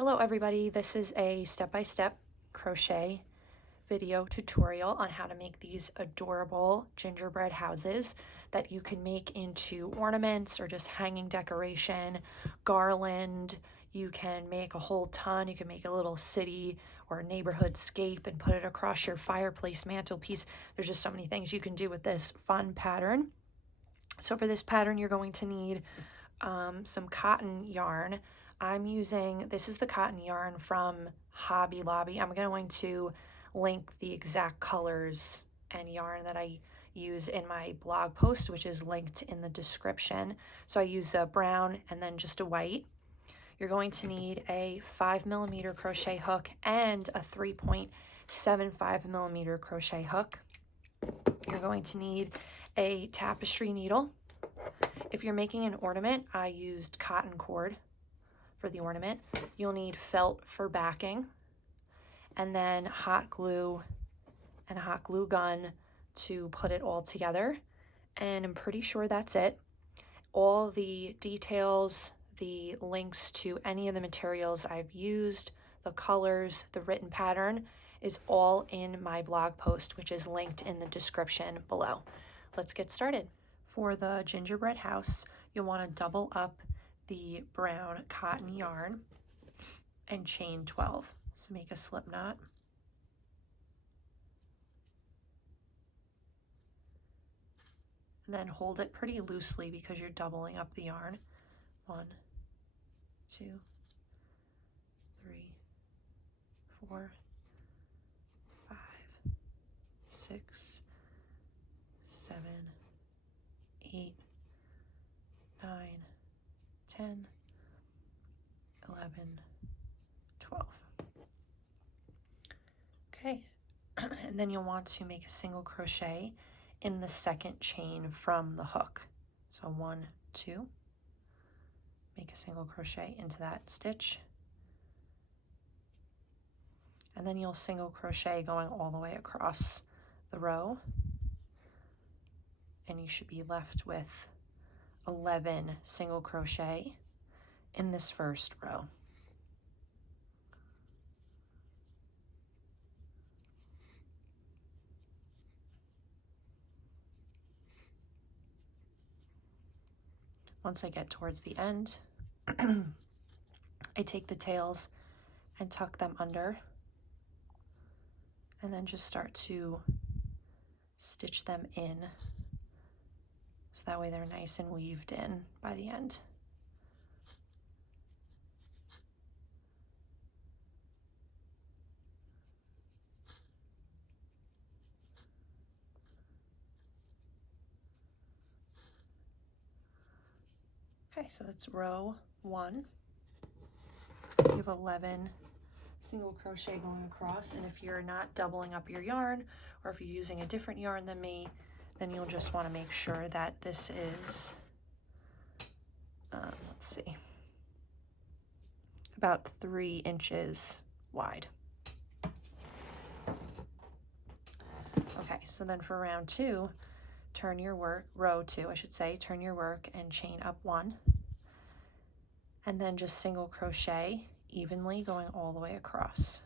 Hello everybody, this is a step-by-step crochet video tutorial on how to make these adorable gingerbread houses that you can make into ornaments or just hanging decoration, garland. You can make a whole ton. You can make a little city or neighborhood scape and put it across your fireplace mantelpiece. There's just so many things you can do with this fun pattern. So for this pattern, you're going to need some cotton yarn. I'm using, this is the cotton yarn from Hobby Lobby. I'm going to link the exact colors and yarn that I use in my blog post, which is linked in the description. So I use a brown and then just a white. You're going to need a 5mm crochet hook and a 3.75mm crochet hook. You're going to need a tapestry needle. If you're making an ornament, I used cotton cord for the ornament. You'll need felt for backing, and then hot glue and a hot glue gun to put it all together. And I'm pretty sure that's it. All the details, the links to any of the materials I've used, the colors, the written pattern is all in my blog post, which is linked in the description below. Let's get started. For the gingerbread house, you'll want to double up the brown cotton yarn and chain 12. So make a slip knot. And then hold it pretty loosely because you're doubling up the yarn. 1, 2, 3, 4, 5, 6, 7, 8, 9, 10, 11, 12. Okay, and then you'll want to make a single crochet in the second chain from the hook. So 1, 2, make a single crochet into that stitch, and then you'll single crochet going all the way across the row, and you should be left with 11 single crochet in this first row. Once I get towards the end, I take the tails and tuck them under, and then just start to stitch them in, so that way they're nice and weaved in by the end. Okay, so that's row 1. You have 11 single crochet going across, and if you're not doubling up your yarn, or if you're using a different yarn than me, then you'll just want to make sure that this is, let's see, about 3 inches wide. Okay, so then for round 2, turn your work, row 2, I should say, turn your work and chain up 1, and then just single crochet evenly going all the way across.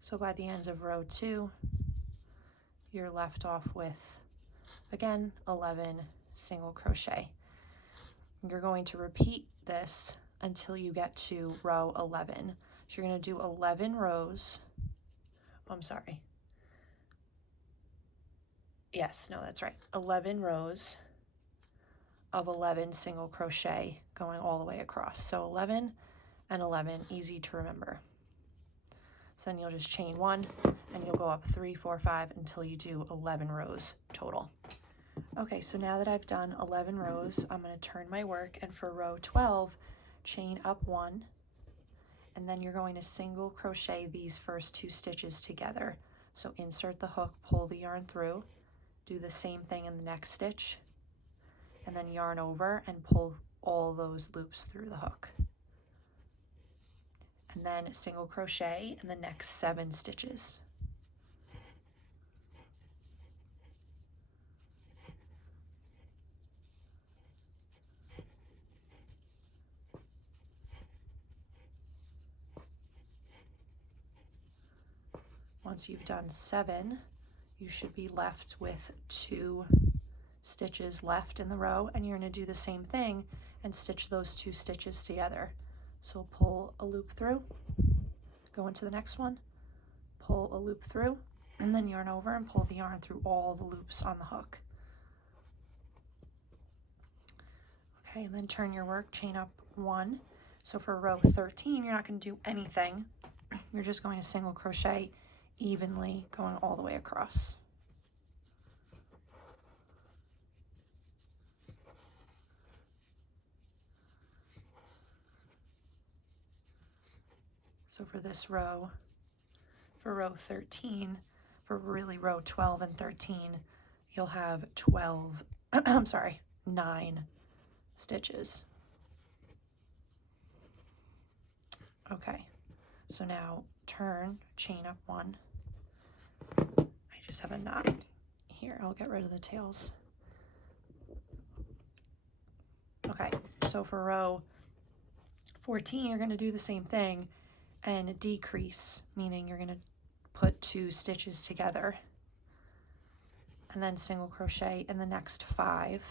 So by the end of row 2, you're left off with, again, 11 single crochet. You're going to repeat this until you get to row 11. So you're going to do 11 rows. Oh, I'm sorry. Yes, no, that's right. 11 rows of 11 single crochet going all the way across. So 11 and 11, easy to remember. So then you'll just chain 1 and you'll go up 3, 4, 5 until you do 11 rows total. Okay, so now that I've done 11 rows, I'm going to turn my work, and for row 12, chain up 1, and then you're going to single crochet these first 2 stitches together. So insert the hook, pull the yarn through, do the same thing in the next stitch, and then yarn over and pull all those loops through the hook. and then single crochet in the next 7 stitches. Once you've done 7, you should be left with 2 stitches left in the row, and you're going to do the same thing and stitch those 2 stitches together. So pull a loop through, go into the next one, pull a loop through, and then yarn over and pull the yarn through all the loops on the hook. Okay, and then turn your work, chain up 1. So for row 13, you're not going to do anything. You're just going to single crochet evenly going all the way across. So for this row, for row 13, for really row 12 and 13, you'll have 12, I'm sorry, 9 stitches. Okay, so now turn, chain up 1. I just have a knot here. I'll get rid of the tails. Okay, so for row 14, you're going to do the same thing and decrease, meaning you're going to put 2 stitches together and then single crochet in the next 5.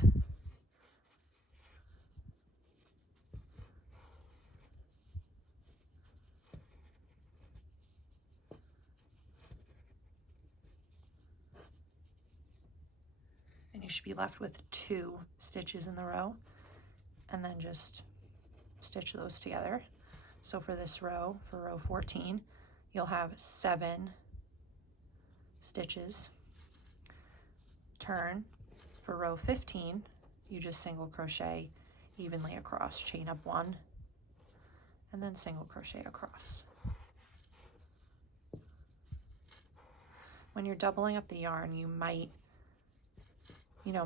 And you should be left with 2 stitches in the row, and then just stitch those together. So for this row, for row 14, you'll have 7 stitches. Turn. For row 15, you just single crochet evenly across, chain up 1, and then single crochet across. When you're doubling up the yarn, you might,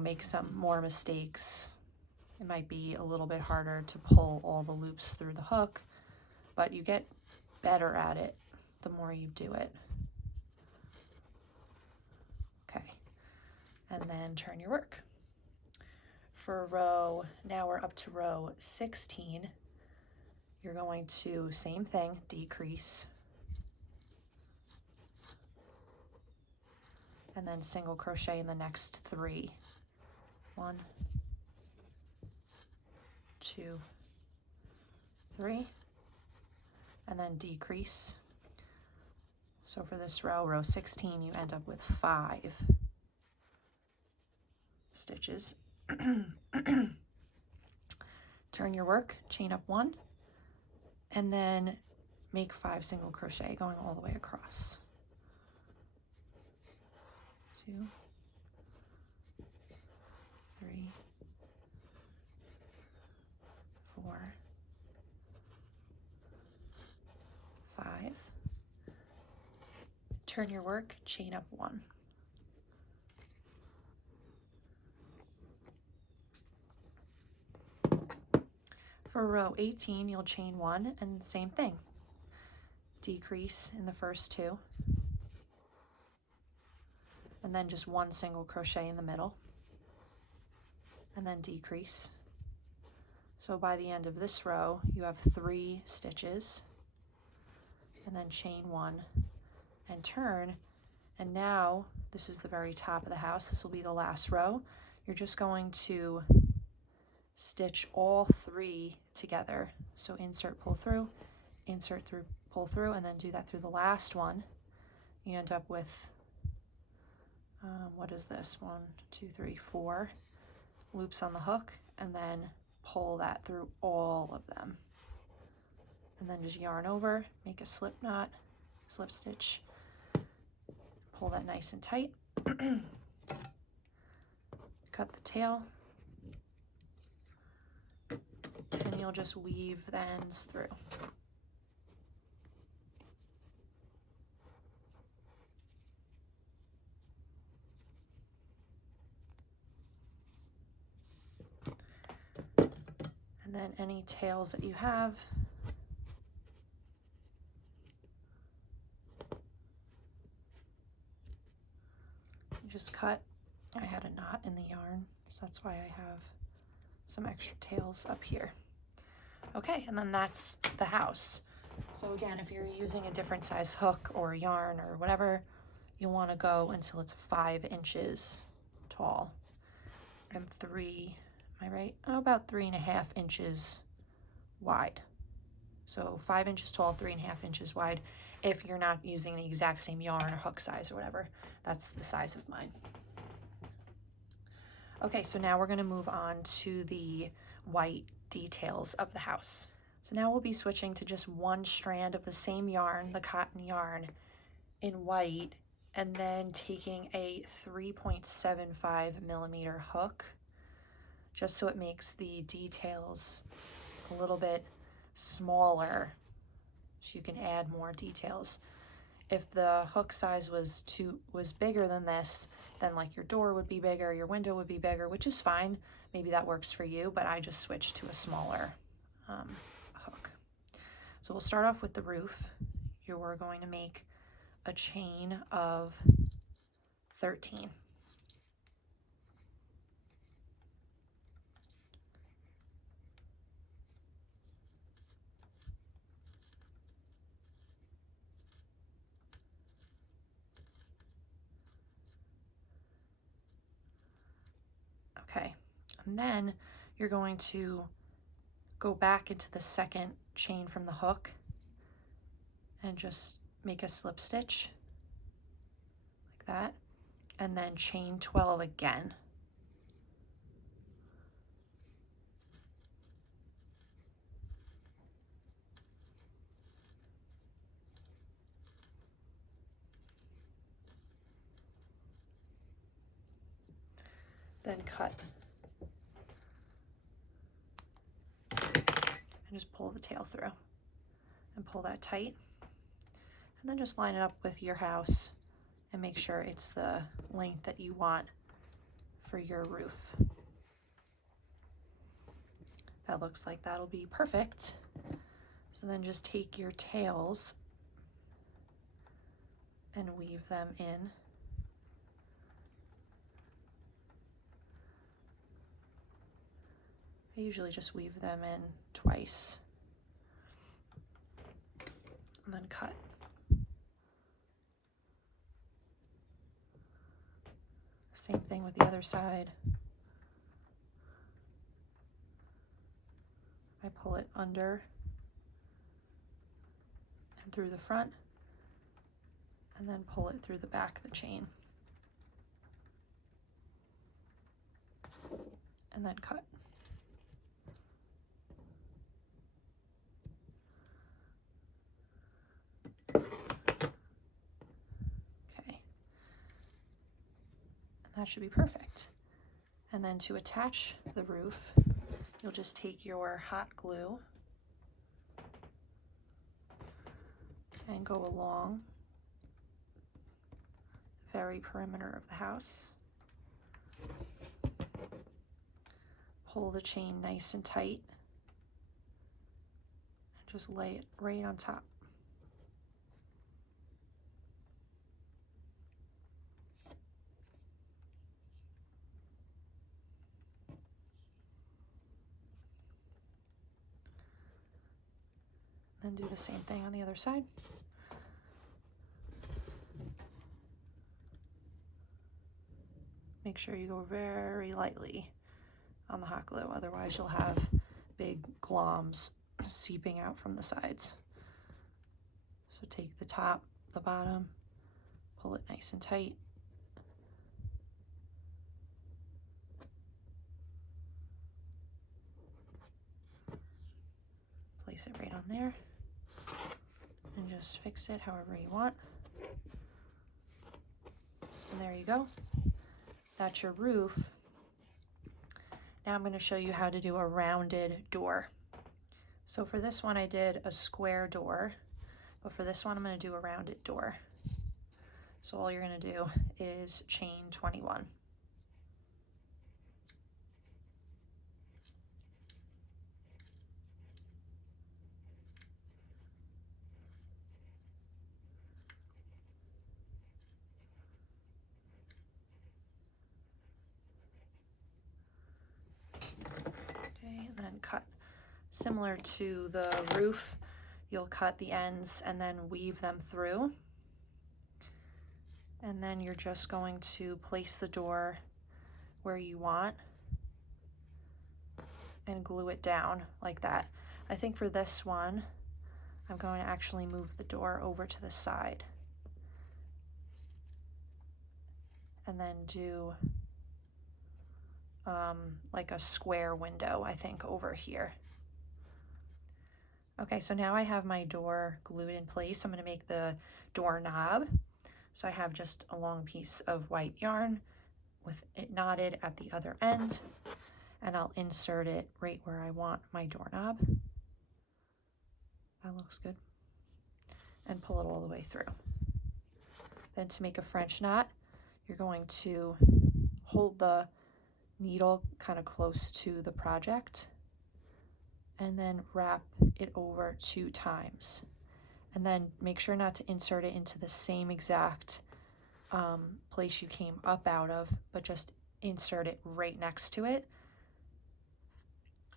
make some more mistakes. It might be a little bit harder to pull all the loops through the hook, but you get better at it the more you do it. Okay, and then turn your work. For now we're up to row 16. You're going to, same thing, decrease, and then single crochet in the next 3. 1, 2, 3, and then decrease. So for this row 16, you end up with 5 stitches. Turn your work, chain up 1, and then make 5 single crochet going all the way across. 2, 3, 4, 5. Turn your work, chain up 1. For row 18, you'll chain 1 and same thing. Decrease in the first 2. And then just 1 single crochet in the middle. And then decrease. So by the end of this row, you have 3 stitches. And then chain 1 and turn. And now, this is the very top of the house. This will be the last row. You're just going to stitch all 3 together. So insert, pull through, insert through, pull through, and then do that through the last one. You end up with, what is this? 1, 2, 3, 4 loops on the hook, and then pull that through all of them. And then just yarn over, make a slip knot, slip stitch, pull that nice and tight. Cut the tail, and you'll just weave the ends through. And then any tails that you have, just cut, I had a knot in the yarn, so that's why I have some extra tails up here. Okay, and then that's the house. So again, if you're using a different size hook or yarn or whatever, you want to go until it's 5 inches tall and 3, am I right? Oh, about 3.5 inches wide. So 5 inches tall, 3.5 inches wide. If you're not using the exact same yarn or hook size or whatever, that's the size of mine. Okay, so now we're going to move on to the white details of the house. So now we'll be switching to just one strand of the same yarn, the cotton yarn, in white, and then taking a 3.75 millimeter hook, just so it makes the details a little bit smaller, so you can add more details. If the hook size was bigger than this, then like your door would be bigger, your window would be bigger, which is fine. Maybe that works for you, but I just switched to a smaller hook. So we'll start off with the roof. You're going to make a chain of 13. Okay, and then you're going to go back into the second chain from the hook and just make a slip stitch like that, and then chain 12 again. Then cut and just pull the tail through and pull that tight, and then just line it up with your house and make sure it's the length that you want for your roof. That looks like that'll be perfect. So then just take your tails and weave them in. I usually just weave them in twice and then cut. Same thing with the other side. I pull it under and through the front, and then pull it through the back of the chain, and then cut. Okay, and that should be perfect. And then to attach the roof, you'll just take your hot glue and go along the very perimeter of the house. Pull the chain nice and tight and just lay it right on top. Then do the same thing on the other side. Make sure you go very lightly on the hot glue, otherwise you'll have big gloms seeping out from the sides. So take the top, the bottom, pull it nice and tight. Place it right on there and just fix it however you want. And there you go. That's your roof. Now I'm going to show you how to do a rounded door. So for this one I did a square door, but for this one I'm going to do a rounded door. So all you're going to do is chain 21. Similar to the roof, you'll cut the ends and then weave them through. And then you're just going to place the door where you want and glue it down like that. I think for this one, I'm going to actually move the door over to the side and then do like a square window, I think, over here. Okay, so now I have my door glued in place. I'm going to make the doorknob. So I have just a long piece of white yarn with it knotted at the other end, and I'll insert it right where I want my doorknob. That looks good. And pull it all the way through. Then to make a French knot, you're going to hold the needle kind of close to the project and then wrap it over 2 times. And then make sure not to insert it into the same exact place you came up out of, but just insert it right next to it.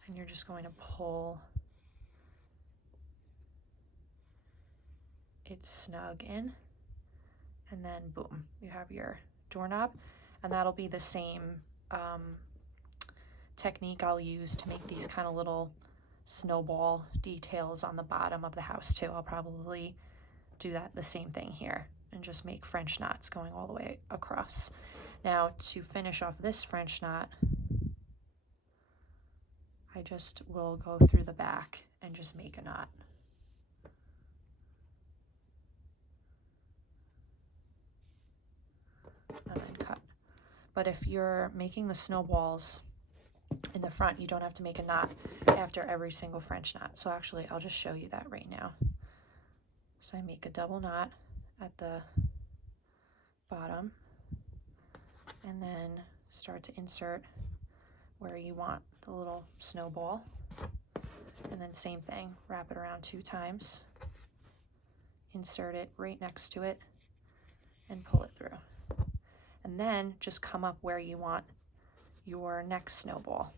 And you're just going to pull it snug in, and then boom, you have your doorknob. And that'll be the same technique I'll use to make these kind of little snowball details on the bottom of the house too. I'll probably do that, the same thing here, and just make French knots going all the way across. Now to finish off this French knot, I just will go through the back and just make a knot. And then cut. But if you're making the snowballs in the front, you don't have to make a knot after every single French knot. So actually, I'll just show you that right now. So I make a double knot at the bottom and then start to insert where you want the little snowball. And then same thing, wrap it around 2 times, insert it right next to it, and pull it through. And then just come up where you want your next snowball.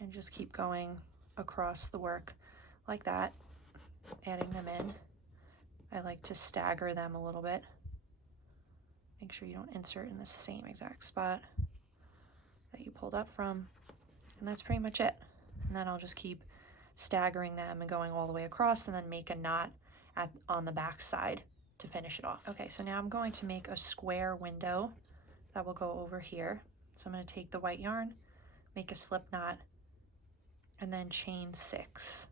And just keep going across the work like that, adding them in. I like to stagger them a little bit. Make sure you don't insert in the same exact spot that you pulled up from. And that's pretty much it. And then I'll just keep staggering them and going all the way across, and then make a knot on the back side to finish it off. Okay, so now I'm going to make a square window that will go over here. So I'm going to take the white yarn, make a slip knot, and then chain 6.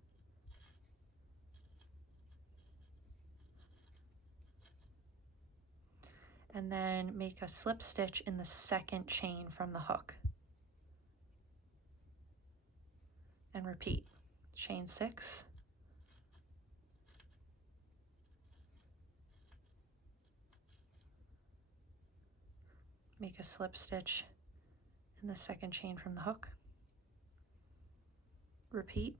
And then make a slip stitch in the second chain from the hook. And repeat. Chain 6. Make a slip stitch in the second chain from the hook. Repeat.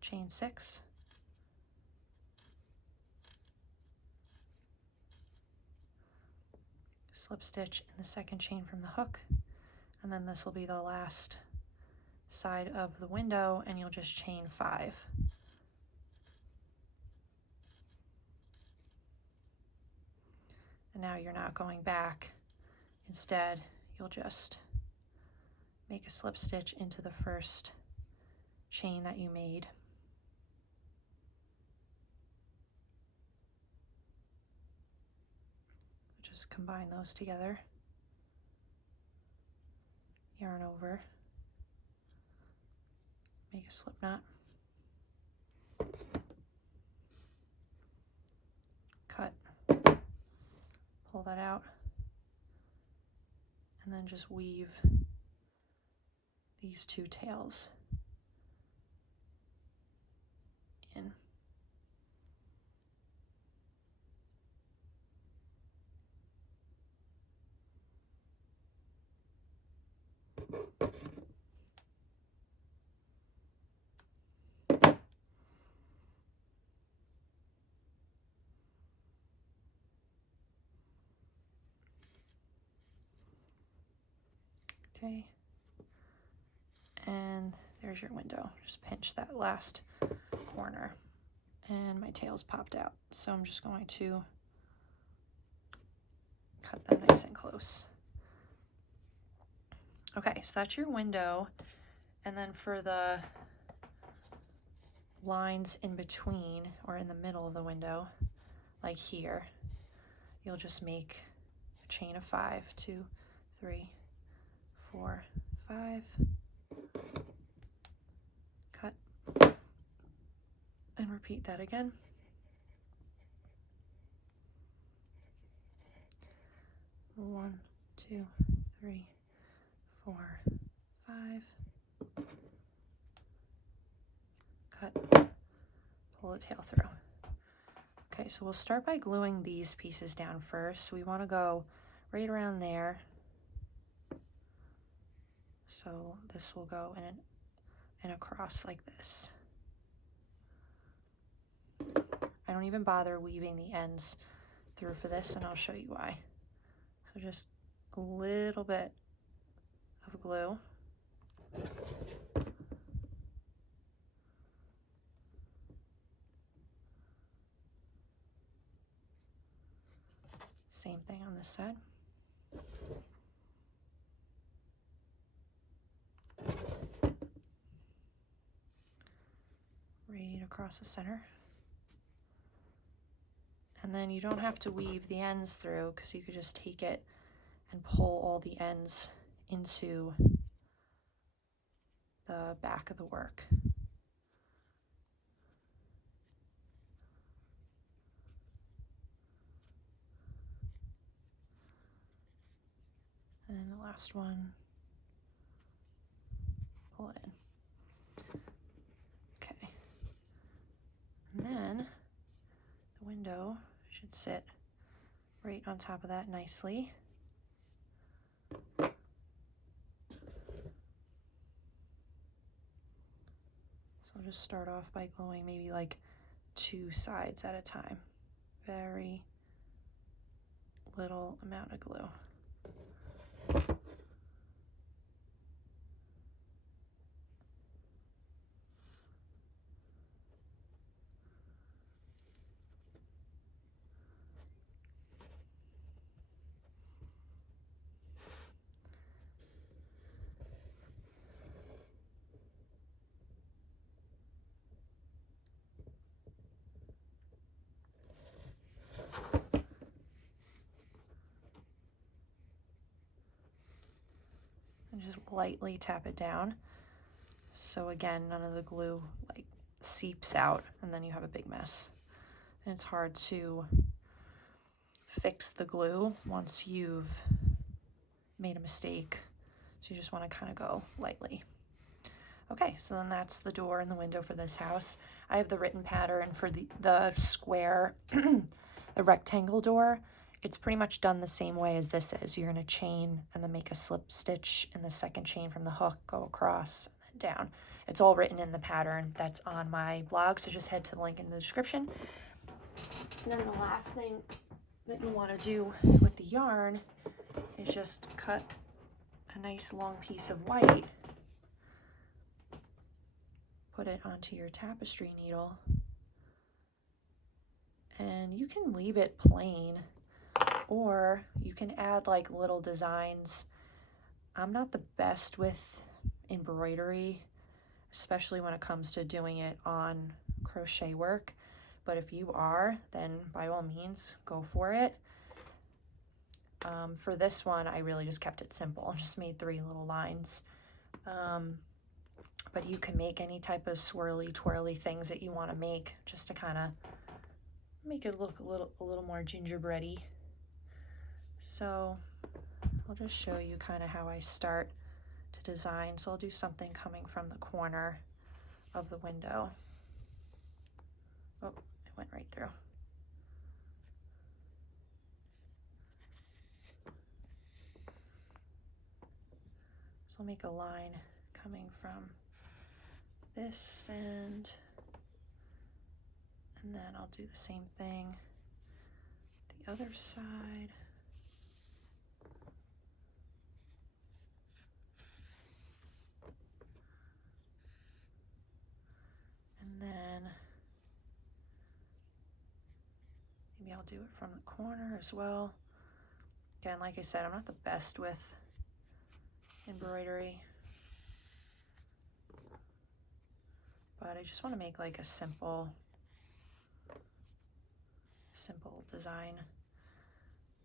Chain 6. Slip stitch in the second chain from the hook, and then this will be the last side of the window, and you'll just chain 5. And now you're not going back. Instead, you'll just make a slip stitch into the first chain that you made. Just combine those together. Yarn over. Make a slip knot. Cut. Pull that out. And then just weave these 2 tails in. Okay. And there's your window. Just pinch that last corner. And my tail's popped out, so I'm just going to cut them nice and close. Okay, so that's your window. And then for the lines in between or in the middle of the window, like here, you'll just make a chain of 5, 2, 3, 4, 5, cut, and repeat that again. One, 2, 3, 4, 5, cut, pull the tail through. Okay, so we'll start by gluing these pieces down first. We want to go right around there. So this will go in a cross like this. I don't even bother weaving the ends through for this, and I'll show you why. So just a little bit of glue. Same thing on this side. Right across the center. And then you don't have to weave the ends through, because you could just take it and pull all the ends into the back of the work. And the last one, pull it in. Okay. And then the window should sit right on top of that nicely. So I'll just start off by gluing maybe like 2 sides at a time. Very little amount of glue. And just lightly tap it down. So again, none of the glue like seeps out, and then you have a big mess. And it's hard to fix the glue once you've made a mistake. So you just want to kind of go lightly. Okay, so then that's the door and the window for this house. I have the written pattern for the square, the rectangle door. It's pretty much done the same way as this is. You're going to chain and then make a slip stitch in the second chain from the hook, go across and then down. It's all written in the pattern that's on my blog, so just head to the link in the description. And then the last thing that you want to do with the yarn is just cut a nice long piece of white, put it onto your tapestry needle, and you can leave it plain, or you can add like little designs. I'm not the best with embroidery, especially when it comes to doing it on crochet work, but if you are, then by all means go for it. For this one, I really just kept it simple, just made 3 little lines. But you can make any type of swirly twirly things that you want to make, just to kind of make it look a little more gingerbready. So I'll just show you kind of how I start to design. So I'll do something coming from the corner of the window. Oh, it went right through. So I'll make a line coming from this end, and then I'll do the same thing the other side. do it from the corner as well. Again, like I said, I'm not the best with embroidery, but I just want to make like a simple design.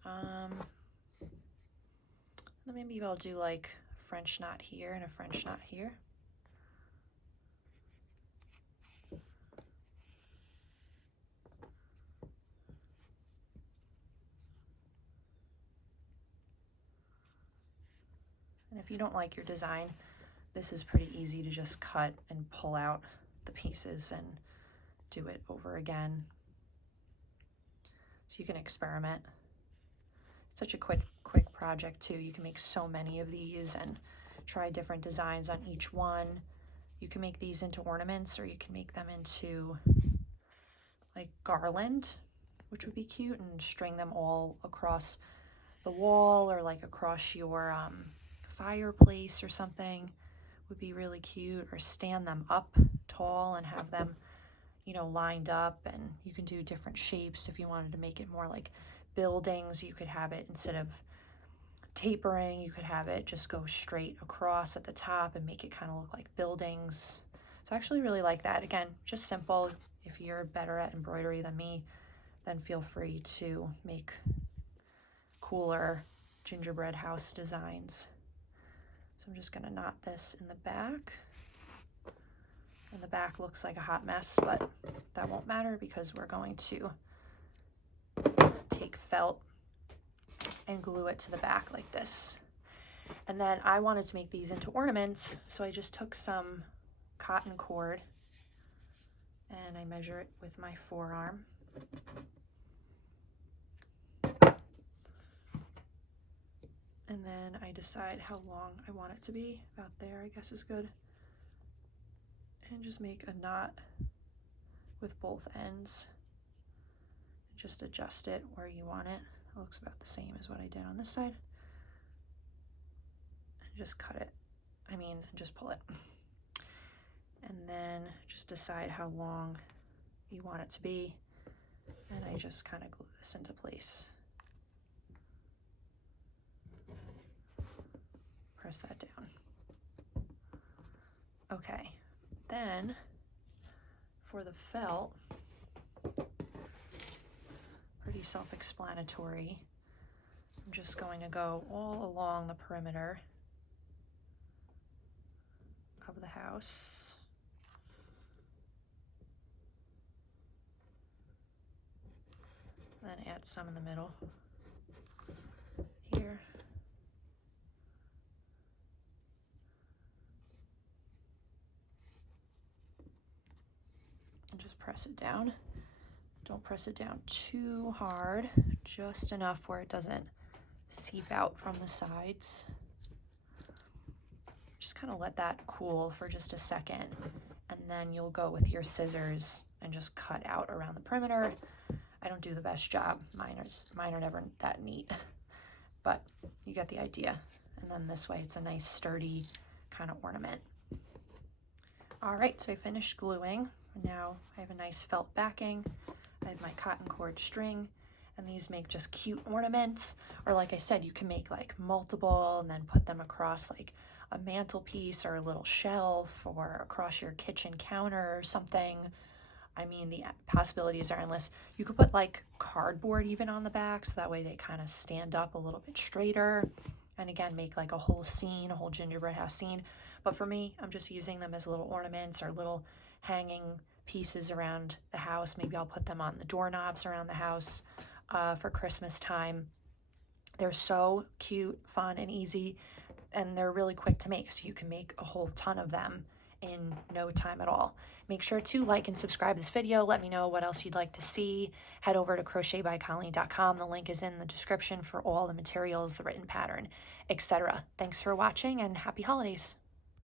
Then maybe I'll do like a French knot here and a French knot here. And if you don't like your design, this is pretty easy to just cut and pull out the pieces and do it over again. So you can experiment. It's such a quick project too. You can make so many of these and try different designs on each one. You can make these into ornaments, or you can make them into like garland, which would be cute, and string them all across the wall or like across your fireplace or something would be really cute, or stand them up tall and have them, you know, lined up. And you can do different shapes. If you wanted to make it more like buildings, you could have it, instead of tapering, you could have it just go straight across at the top and make it kind of look like buildings. So I actually really like that. Again, just simple. If you're better at embroidery than me, then feel free to make cooler gingerbread house designs. So I'm just going to knot this in the back. And the back looks like a hot mess, but that won't matter because we're going to take felt and glue it to the back like this. And then I wanted to make these into ornaments, so I just took some cotton cord and I measure it with my forearm. And then I decide how long I want it to be. About there, I guess, is good. And just make a knot with both ends. Just adjust it where you want it. It looks about the same as what I did on this side. And just cut it. Just pull it. And then just decide how long you want it to be. And I just kind of glue this into place. Press that down. Okay, then for the felt, pretty self-explanatory. I'm just going to go all along the perimeter of the house. Then add some in the middle here. And just press it down. Don't press it down too hard, just enough where it doesn't seep out from the sides. Just kind of let that cool for just a second, and then you'll go with your scissors and just cut out around the perimeter. I don't do the best job. Mine are never that neat, but you get the idea. And then this way it's a nice sturdy kind of ornament. All right, so I finished gluing. Now I have a nice felt backing. I have my cotton cord string, and these make just cute ornaments. Or like I said, you can make like multiple and then put them across like a mantelpiece or a little shelf or across your kitchen counter or something. I mean, the possibilities are endless. You could put like cardboard even on the back, so that way they kind of stand up a little bit straighter. And again, make like a whole scene, a whole gingerbread house scene. But for me, I'm just using them as little ornaments or little hanging pieces around the house. Maybe I'll put them on the doorknobs around the house for Christmas time. They're so cute, fun, and easy, and they're really quick to make, so you can make a whole ton of them in no time at all. Make sure to like and subscribe this video. Let me know what else you'd like to see. Head over to crochetbycolleen.com. The link is in the description for all the materials, the written pattern, etc. Thanks for watching, and happy holidays.